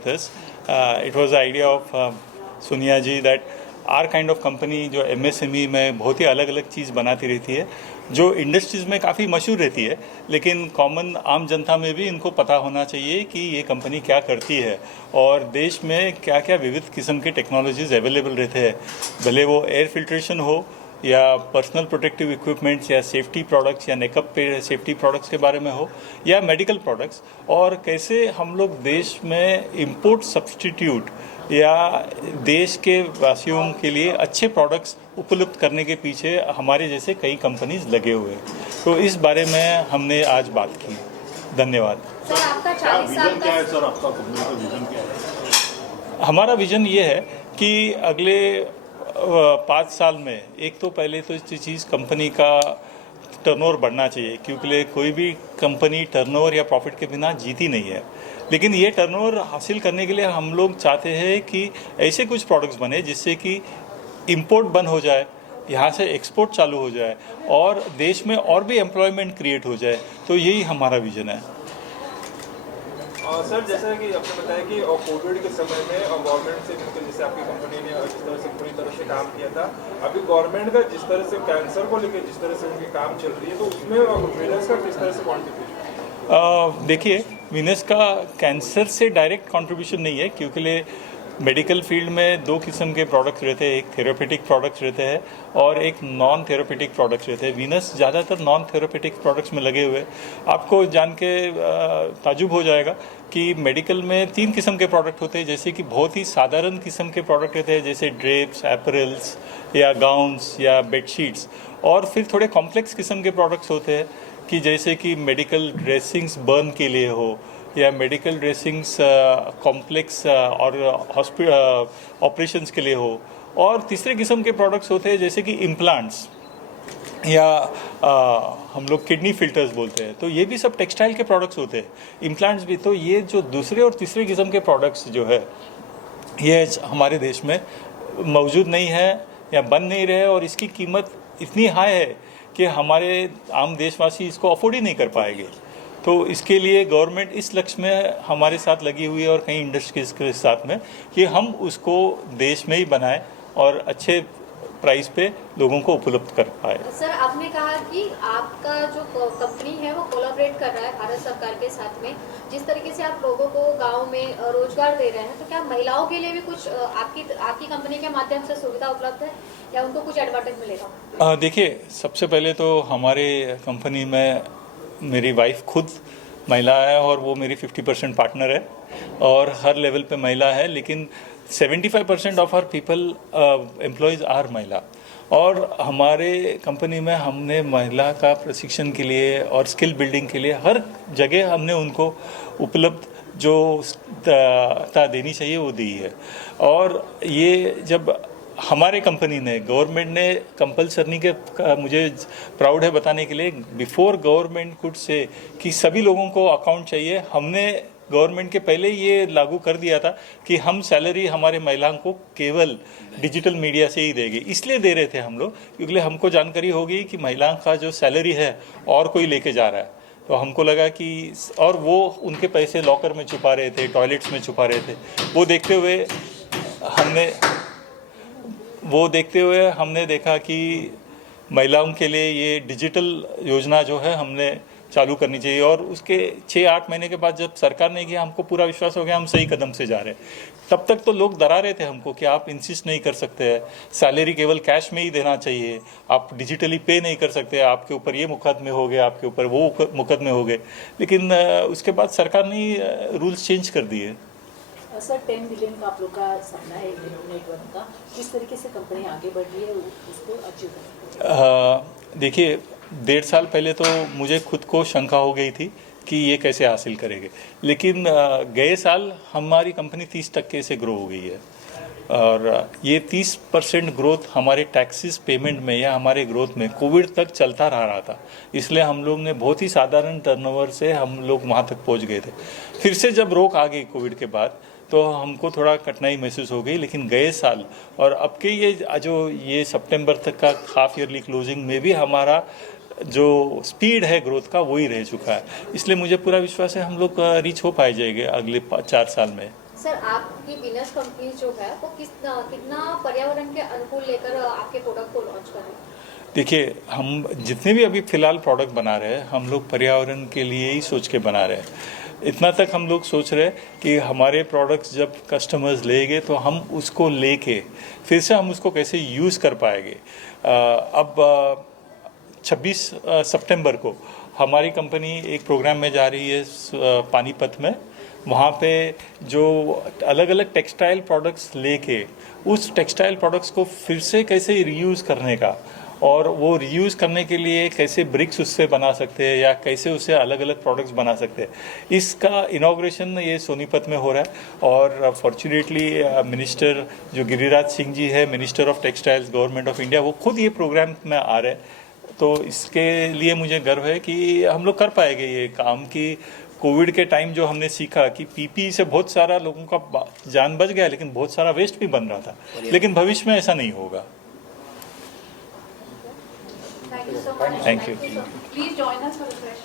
with us. It was the idea of Sonia ji that our kind of company जो MSME में बहुत ही अलग अलग चीज़ बनाती रहती है, जो इंडस्ट्रीज़ में काफ़ी मशहूर रहती है, लेकिन कॉमन आम जनता में भी इनको पता होना चाहिए कि ये कंपनी क्या करती है और देश में क्या क्या विविध किस्म के टेक्नोलॉजीज़ अवेलेबल रहते हैं, भले वो एयर फिल्ट्रेशन हो या पर्सनल प्रोटेक्टिव इक्विपमेंट्स या सेफ्टी प्रोडक्ट्स या नेकअप पे सेफ्टी प्रोडक्ट्स के बारे में हो या मेडिकल प्रोडक्ट्स, और कैसे हम लोग देश में इंपोर्ट सब्स्टिट्यूट या देश के वासियों के लिए अच्छे प्रोडक्ट्स उपलब्ध करने के पीछे हमारे जैसे कई कंपनीज लगे हुए हैं। तो इस बारे में हमने आज बात की। धन्यवाद। सर, आपका 40 साल का सर, आपका कंपनी का विजन क्या है? हमारा विजन ये है कि अगले 5 साल में एक तो पहले तो इस चीज़ कंपनी का टर्नओवर बढ़ना चाहिए, क्योंकि कोई भी कंपनी टर्नओवर या प्रॉफिट के बिना जीती नहीं है। लेकिन ये टर्नओवर हासिल करने के लिए हम लोग चाहते हैं कि ऐसे कुछ प्रोडक्ट्स बने जिससे कि इंपोर्ट बंद हो जाए, यहाँ से एक्सपोर्ट चालू हो जाए और देश में और भी एम्प्लॉयमेंट क्रिएट हो जाए। तो यही हमारा विजन है। सर, जैसा कि आपने बताया कि कोविड के समय में गवर्नमेंट से मिलकर जैसे आपकी कंपनी ने जिस तरह से पूरी तरह से काम किया था, अभी गवर्नमेंट का जिस तरह से कैंसर को लेकर जिस तरह से उनकी काम चल रही है, तो उसमें विनर्स का किस तरह से कॉन्ट्रीब्यूशन? देखिए, विनर्स का कैंसर से डायरेक्ट कंट्रीब्यूशन नहीं है, क्योंकि मेडिकल फील्ड में 2 किस्म के प्रोडक्ट्स रहते हैं, एक थेरेपेटिक प्रोडक्ट्स रहते हैं और एक नॉन थेरेपेटिक प्रोडक्ट्स रहते हैं। वीनस ज़्यादातर नॉन थेरेपेटिक प्रोडक्ट्स में लगे हुए। आपको जान के ताजुब हो जाएगा कि मेडिकल में 3 किस्म के प्रोडक्ट होते हैं, जैसे कि बहुत ही साधारण किस्म के प्रोडक्ट रहते हैं, जैसे ड्रेप्स, एपरल्स या गाउन्स या बेडशीट्स, और फिर थोड़े कॉम्प्लेक्स किस्म के प्रोडक्ट्स होते हैं कि जैसे कि मेडिकल ड्रेसिंग्स बर्न के लिए हो या मेडिकल ड्रेसिंग्स कॉम्प्लेक्स और हॉस्पिटल ऑपरेशंस के लिए हो, और तीसरे किस्म के प्रोडक्ट्स होते हैं जैसे कि इम्प्लांट्स या हम लोग किडनी फिल्टर्स बोलते हैं। तो ये भी सब टेक्सटाइल के प्रोडक्ट्स होते हैं, इम्प्लांट्स भी। तो ये जो दूसरे और तीसरे किस्म के प्रोडक्ट्स जो है, ये हमारे देश में मौजूद नहीं है या बन नहीं रहे, और इसकी कीमत इतनी हाई है कि हमारे आम देशवासी इसको अफोर्ड ही नहीं कर पाएंगे। तो इसके लिए गवर्नमेंट इस लक्ष्य में हमारे साथ लगी हुई है और कई इंडस्ट्रीज के साथ में, कि हम उसको देश में ही बनाएं और अच्छे प्राइस पे लोगों को उपलब्ध कर पाए। सर, आपने कहा कि आपका जो कंपनी है वो कोलैबोरेट कर रहा है भारत सरकार के साथ में। जिस तरीके से आप लोगों को गांव में रोजगार दे रहे हैं, तो क्या महिलाओं के लिए भी कुछ आपकी कंपनी के माध्यम से सुविधा उपलब्ध है या उनको कुछ एडवांटेज मिलेगा? देखिए, सबसे पहले तो हमारे कंपनी में मेरी वाइफ खुद महिला है और वो मेरी 50% पार्टनर है और हर लेवल पे महिला है, लेकिन 75% of our people employees are महिला। और हमारे कंपनी में हमने महिला का प्रशिक्षण के लिए और स्किल बिल्डिंग के लिए हर जगह हमने उनको उपलब्ध जो देनी चाहिए वो दी है। और ये जब हमारे कंपनी ने, गवर्नमेंट ने कंपल्सरी के, मुझे प्राउड है बताने के लिए, बिफोर गवर्नमेंट कुड से कि सभी लोगों को अकाउंट चाहिए, हमने गवर्नमेंट के पहले ये लागू कर दिया था कि हम सैलरी हमारे महिलाओं को केवल डिजिटल मीडिया से ही देंगे। इसलिए दे रहे थे हम लोग क्योंकि हमको जानकारी हो गई कि महिलाओं का जो सैलरी है और कोई लेके जा रहा है। तो हमको लगा कि, और वो उनके पैसे लॉकर में छुपा रहे थे, टॉयलेट्स में छुपा रहे थे, वो देखते हुए हमने देखा कि महिलाओं के लिए ये डिजिटल योजना जो है हमने चालू करनी चाहिए। और उसके 6-8 महीने के बाद जब सरकार ने किया, हमको पूरा विश्वास हो गया हम सही कदम से जा रहे हैं। तब तक तो लोग डरा रहे थे हमको कि आप इंसिस्ट नहीं कर सकते हैं, सैलरी केवल कैश में ही देना चाहिए, आप डिजिटली पे नहीं कर सकते, आपके ऊपर ये मुकदमे हो गए, आपके ऊपर वो मुकदमे हो गए। लेकिन उसके बाद सरकार ने रूल्स चेंज कर दिए। सर, 10 बिलियन का आप लोग का सपना है नेटवर्क का, किस तरीके से कंपनी आगे बढ़ रही है उसको अचीव करने? देखिए, 1.5 साल पहले तो मुझे खुद को शंका हो गई थी कि ये कैसे हासिल करेंगे, लेकिन गए साल हमारी कंपनी 30% से ग्रो हो गई है। और ये 30% ग्रोथ हमारे टैक्सेस पेमेंट में या हमारे ग्रोथ में कोविड तक चलता रहा था। इसलिए हम लोग ने बहुत ही साधारण टर्नओवर से हम लोग वहाँ तक पहुँच गए थे। फिर से जब रोक आ गई कोविड के बाद तो हमको थोड़ा कठिनाई महसूस हो गई, लेकिन गए साल और अब के ये सितंबर तक का हाफ ईयरली क्लोजिंग में भी हमारा जो स्पीड है ग्रोथ का वही रह चुका है। इसलिए मुझे पूरा विश्वास है हम लोग रीच हो पाए जाएंगे अगले 4 साल में। सर आपकी विनस कंपनी जो है वो कितना पर्यावरण के अनुकूल लेकर आपके प्रोडक्ट को लॉन्च कर रहे हैं? देखिए, हम जितने भी अभी फिलहाल प्रोडक्ट बना रहे हैं हम लोग पर्यावरण के लिए ही सोच के बना रहे हैं। इतना तक हम लोग सोच रहे हैं कि हमारे प्रोडक्ट्स जब कस्टमर्स लेंगे तो हम उसको लेके फिर से हम उसको कैसे यूज़ कर पाएंगे। अब 26 सितंबर को हमारी कंपनी एक प्रोग्राम में जा रही है पानीपत में। वहाँ पे जो अलग अलग टेक्सटाइल प्रोडक्ट्स लेके उस टेक्सटाइल प्रोडक्ट्स को फिर से कैसे रीयूज़ करने का और वो रीयूज़ करने के लिए कैसे ब्रिक्स उससे बना सकते हैं या कैसे उससे अलग अलग प्रोडक्ट्स बना सकते हैं, इसका इनॉग्रेशन ये सोनीपत में हो रहा है। और फॉर्चुनेटली मिनिस्टर जो गिरिराज सिंह जी है, minister of textiles government of India, वो खुद ये प्रोग्राम में आ रहे हैं। तो इसके लिए मुझे गर्व है कि हम लोग कर पाएंगे ये काम कि कोविड के टाइम जो हमने सीखा कि पीपी से बहुत सारा लोगों का जान बच गया लेकिन बहुत सारा वेस्ट भी बन रहा था, लेकिन भविष्य में ऐसा नहीं होगा। Thank you so much. Thank you. Please join us for the session.